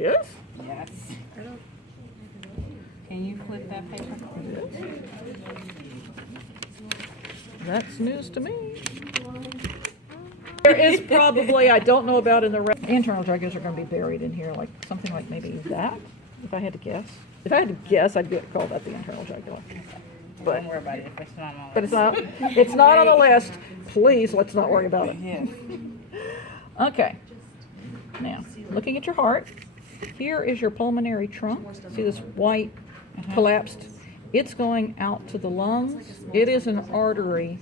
Yes? Yes. Can you flip that paper? Yes. That's news to me. There is probably, I don't know about in the internal jugulars are going to be buried in here, like something like maybe that, if I had to guess. If I had to guess, I'd call that the internal jugular. But, Don't worry about it if it's not on the but it's not on the list. Please, let's not worry about it. Yes. Okay. Now, looking at your heart, here is your pulmonary trunk. See this white collapsed? It's going out to the lungs. It is an artery,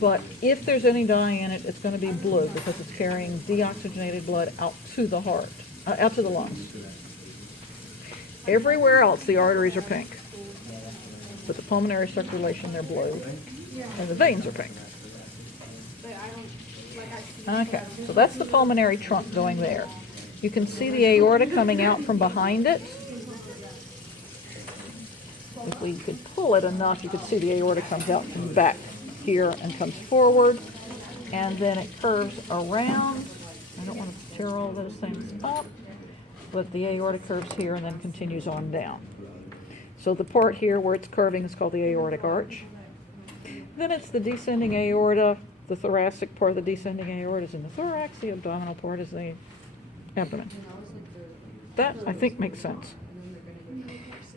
but if there's any dye in it, it's going to be blue because it's carrying deoxygenated blood out to the heart, out to the lungs. Everywhere else, the arteries are pink, but the pulmonary circulation, they're blue, and the veins are pink. Okay, so that's the pulmonary trunk going there. You can see the aorta coming out from behind it. If we could pull it enough, you could see the aorta comes out from back here and comes forward, and then it curves around. I don't want to tear all those things up, but the aorta curves here and then continues on down. So the part here where it's curving is called the aortic arch. Then it's the descending aorta. The thoracic part of the descending aorta is in the thorax. The abdominal part is the abdomen. That, I think, makes sense.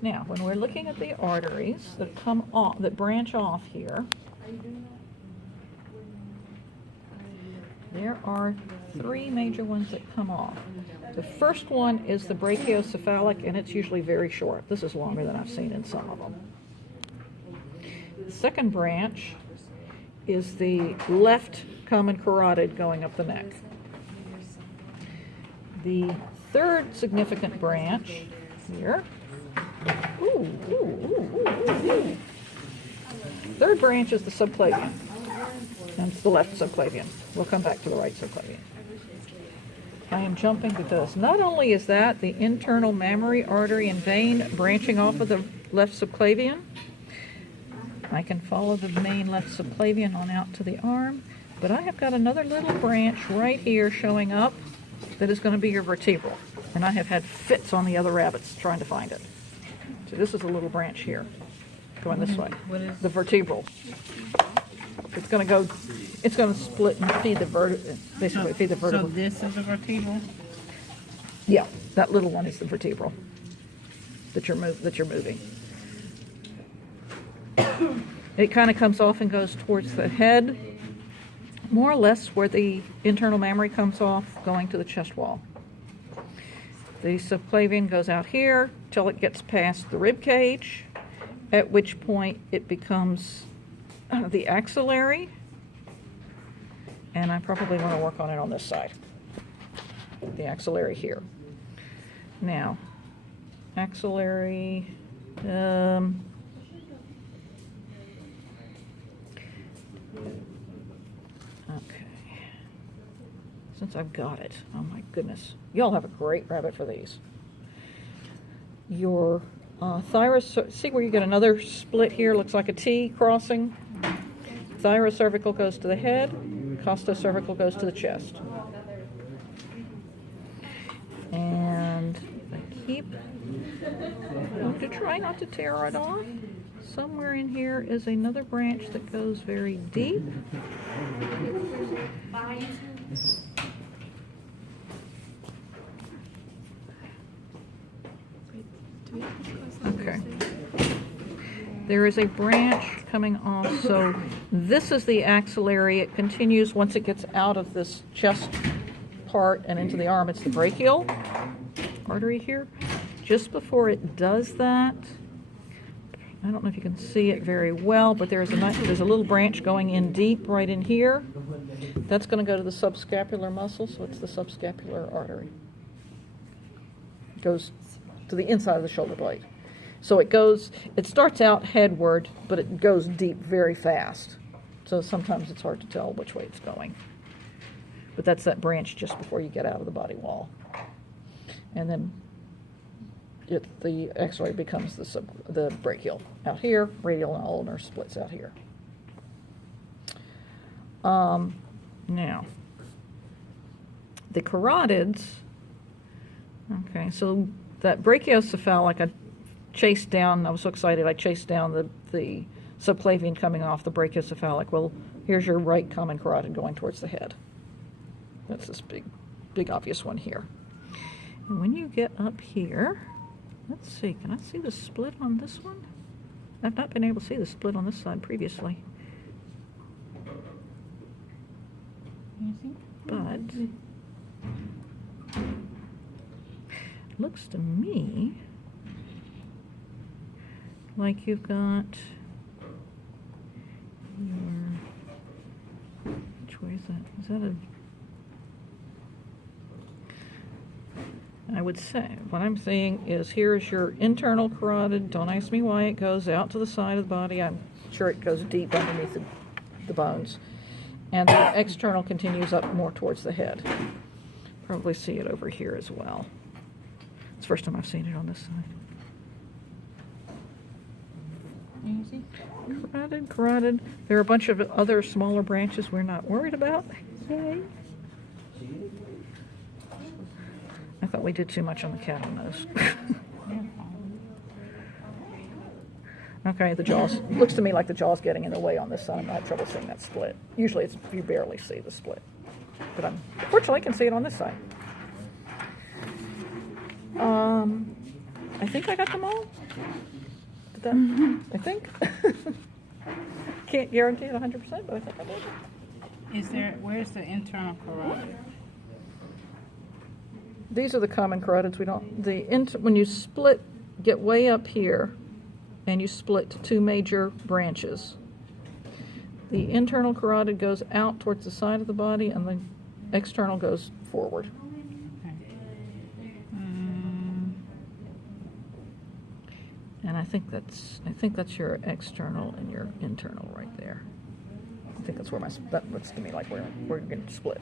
Now, when we're looking at the arteries that come off, that branch off here, there are three major ones that come off. The first one is the brachiocephalic, and it's usually very short. This is longer than I've seen in some of them. The second branch is the left common carotid going up the neck. The third significant branch here, third branch is the subclavian, and it's the left subclavian. We'll come back to the right subclavian. I am jumping because not only is that the internal mammary artery and vein branching off of the left subclavian, I can follow the main left subclavian on out to the arm, but I have got another little branch right here showing up that is going to be your vertebral. And I have had fits on the other rabbits trying to find it. So this is a little branch here, going this way. What is the vertebral? It's going to split and feed the basically feed the vertebral. So this is a vertebral? Yeah, that little one is the vertebral that you're moving. It kind of comes off and goes towards the head, more or less where the internal mammary comes off, going to the chest wall. The subclavian goes out here till it gets past the rib cage, at which point it becomes the axillary, and I probably want to work on it on this side, the axillary here. Now, axillary, since I've got it, oh my goodness. Y'all have a great rabbit for these. Your thyrocervical, see where you get another split here, looks like a T crossing? Thyrocervical goes to the head, costocervical goes to the chest. And I keep, I'm going to try not to tear it off. Somewhere in here is another branch that goes very deep. Okay. There is a branch coming off, so this is the axillary. It continues once it gets out of this chest part and into the arm. It's the brachial artery here. Just before it does that, I don't know if you can see it very well, but there's a little branch going in deep right in here. That's going to go to the subscapular muscle, so it's the subscapular artery. It goes to the inside of the shoulder blade. So it starts out headward, but it goes deep very fast. So sometimes it's hard to tell which way it's going. But that's that branch just before you get out of the body wall. And then the axillary becomes the brachial out here, radial and ulnar splits out here. Now, the carotids Okay, so that brachiocephalic, I chased down, I was so excited, I chased down the subclavian coming off the brachiocephalic. Well, here's your right common carotid going towards the head. That's this big obvious one here. And when you get up here, let's see, can I see the split on this one? I've not been able to see the split on this side previously. You see? But looks to me like you've got your, which way is that? Is that a, I would say, what I'm saying is here's your internal carotid. Don't ask me why it goes out to the side of the body. I'm sure it goes deep underneath the bones. And the external continues up more towards the head. Probably see it over here as well. It's the first time I've seen it on this side. You see? Carotid. There are a bunch of other smaller branches we're not worried about. Yay. I thought we did too much on the cattle nose. Okay, the jaws. Looks to me like the jaw's getting in the way on this side. I'm not having trouble seeing that split. Usually it's, you barely see the split. But fortunately I can see it on this side. I think I got them all. Did that? I think. Can't guarantee it 100%, but I think I did. Where's the internal carotid? These are the common carotids. We don't, when you split, get way up here, and you split to two major branches. The internal carotid goes out towards the side of the body, and the external goes forward. And I think that's your external and your internal right there. I think that's where that looks to me like we're going to split.